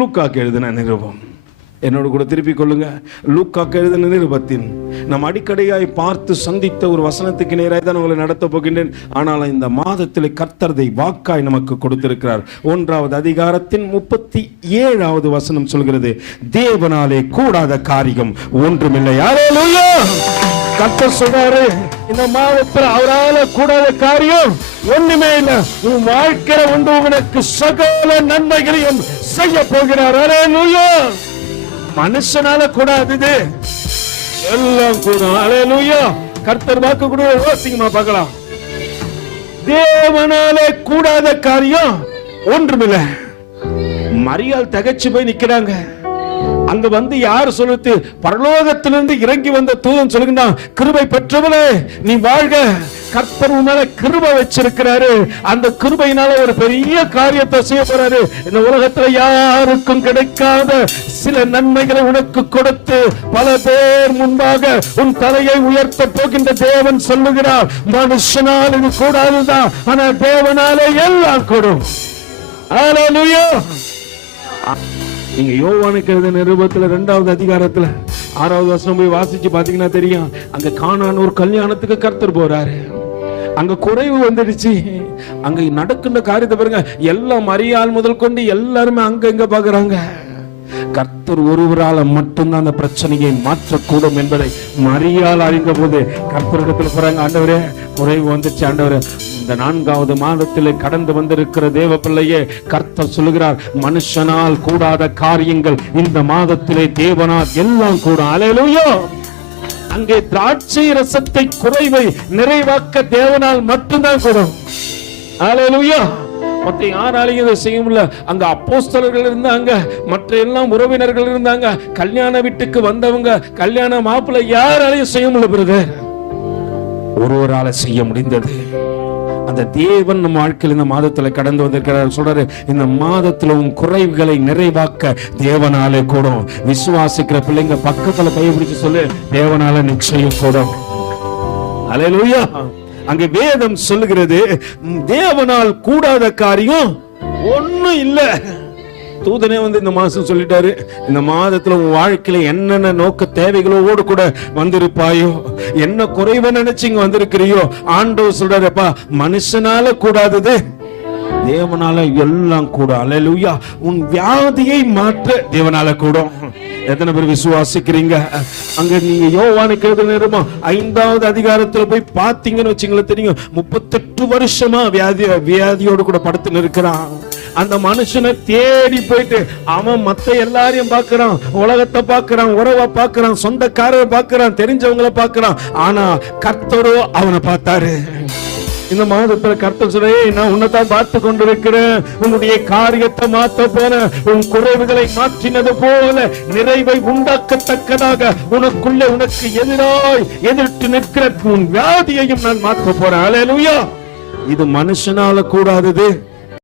லூக்காக்கு எழுதின நிருபம். என்னோட கூட திருப்பிக் கொள்ளுங்க. லூக்காக்கு எழுதின நிருபத்தின். நாம் அடிக்கடியாய் பார்த்து சந்தித்த ஒரு வசனத்துக்கு நேராக தான் உங்களை நடத்தப் போகின்றேன். ஆனால் இந்த மாதத்தில் கர்த்தரதை வாக்காய் நமக்கு கொடுத்திருக்கிறார். ஒன்றாவது அதிகாரத்தின் முப்பத்தி ஏழாவது வசனம் சொல்கிறது தேவனாலே கூடாத காரியம் ஒன்றுமில்லை. ஹalleluya! கர்த்தர் சொல்றாரு இந்த மாதத்தில் அவரால் கூடாத காரியம் ஒண்ணுமே இல்ல. உன் வாழ்க்கையில உண்டு உனக்கு சகல நன்மைகளையும் செய்ய போகிறார். ஹalleluya மனுஷனால கூடாது எல்லாம் கூடும். ஹalleluya கர்த்தர் வாக்கு கூட. யோசிங்கமா பார்க்கலாம். தேவனாலே கூடாத காரியம் ஒன்றுமில்லை. மரியாள் தகச்சு போய் நிக்கிறாங்க. அங்க வந்து யார் சொல்லுது? பரலோகத்திலிருந்து இறங்கி வந்த தூதன் சொல்லுங்க கிருபை பெற்றவளே நீ வாழ்க. கர்த்தர் உன் மேல வச்சிருக்கிறாரு. அந்த கிருபையினால ஒரு பெரிய காரியத்தை செய்ய போறாரு. இந்த உலகத்துல யாருக்கும் கிடைக்காத சில நன்மைகளை உனக்கு கொடுத்து பல பேர் முன்பாக உன் தலையை உயர்த்த போகின்ற தேவன் சொல்லுகிறார். மனுஷனால் இது கூடாதுதான். ஆனா தேவனாலே எல்லாம் கூடும். நீங்க யோவானுக்கு நிருபத்துல ரெண்டாவது அதிகாரத்துல ஆறாவது வசனம் போய் வாசிச்சு பாத்தீங்கன்னா தெரியும். அங்க காணான ஒரு கல்யாணத்துக்கு கர்த்தர் போறாரு. அங்க குறைவு வந்துடுச்சு. அங்க நடக்கின்ற காரியத்தை பாருங்க எல்லாம் அறியால் முதல் கொண்டு எல்லாருமே அங்க இங்க பாக்குறாங்க. கர்த்தர் ஒருவரால மட்டும்தான் அந்த பிரச்சனையை மாற்றக்கூடும் என்பதை மரியால் அறிந்த போது கர்த்தரிடத்துல போறாங்க. ஆண்டவரே குறைவு வந்துச்சு ஆண்டவரே. இந்த நான்காவது மாதத்திலே கடந்து வந்திருக்கிற தேவ பிள்ளையே கர்த்தர் சொல்லுகிறார் மனுஷனால் கூடாத காரியங்கள் இந்த மாதத்திலே தேவனால் எல்லாம் கூட அலையலுயோ அங்கே திராட்சை ரசத்தை குறைவை நிறைவாக்க தேவனால் மட்டும்தான் கூடும். அலையலுயா மற்ற யாராலையும் இதை செய்ய முடியல. அங்க அப்போஸ்தலர்கள் இருந்தாங்க மற்ற எல்லாம் உறவினர்கள் இருந்தாங்க. கல்யாண வீட்டுக்கு வந்தவங்க கல்யாண மாப்பிள்ளை யாராலையும் செய்ய முடியல பிரதர் ஒருவரால செய்ய முடிந்தது. அந்த தேவன் நம்ம வாழ்க்கையில் இந்த மாதத்துல கடந்து வந்திருக்கிறார். சொல்றாரு இந்த மாதத்துல உன் குறைவுகளை நிறைவாக்க தேவனாலே கூடும். விசுவாசிக்கிற பிள்ளைங்க பக்கத்துல கை பிடிச்சு சொல்லு தேவனால நிச்சயம் கூடும். அலையலூயா அங்க வேதம் சொல்லுகிறது தேவனால் கூடாத காரியம் ஒண்ணும் இல்ல. தூதனே வந்து இந்த மாசம் சொல்லிட்டாரு இந்த மாதத்துல உன் வாழ்க்கையில என்னென்ன நோக்க தேவைகளோடு கூட வந்திருப்பாயோ என்ன குறைவை நினைச்சு இங்க வந்திருக்கிறியோ ஆண்டவர் சொல்றாருப்பா மனுஷனால கூடாதது தேவனால எல்லாம் கூட அலையலூயா உன் வியாதியை மாற்ற தேவனால கூடும். எத்தனை பேர் விசுவாசிக்கிறீங்க? அங்க நீங்க யோவானுக்கு எழுத நேரமா ஐந்தாவது அதிகாரத்துல போய் பாத்தீங்கன்னு வச்சுங்களேன் தெரியும். முப்பத்தெட்டு வருஷமா வியாதி வியாதியோடு கூட படுத்துன்னு இருக்கிறான் அந்த மனுஷனை தேடி போயிட்டு அவன் மத்த எல்லாரையும் பார்க்கிறான் உலகத்தை பார்க்கிறான் உறவை பார்க்கிறான் சொந்தக்காரரை பார்க்கிறான் தெரிஞ்சவங்கள பார்க்கிறான். ஆனா கர்த்தரோ அவனை பார்த்தாரு. இந்த மாதத்துல கர்த்தர் சொல்ல நான் உன்னைத்தான் பார்த்து கொண்டிருக்கிறேன். உன்னுடைய காரியத்தை மாத்த போற உன் குறைவுகளை மாற்றினது போல நிறைவை உண்டாக்கத்தக்கதாக உனக்குள்ளே உனக்கு எதிராய் எதிர்த்து நிற்கிற உன் வியாதியையும் நான் மாற்ற போறேன். அலையலுயா இது மனுஷனால கூடாதது.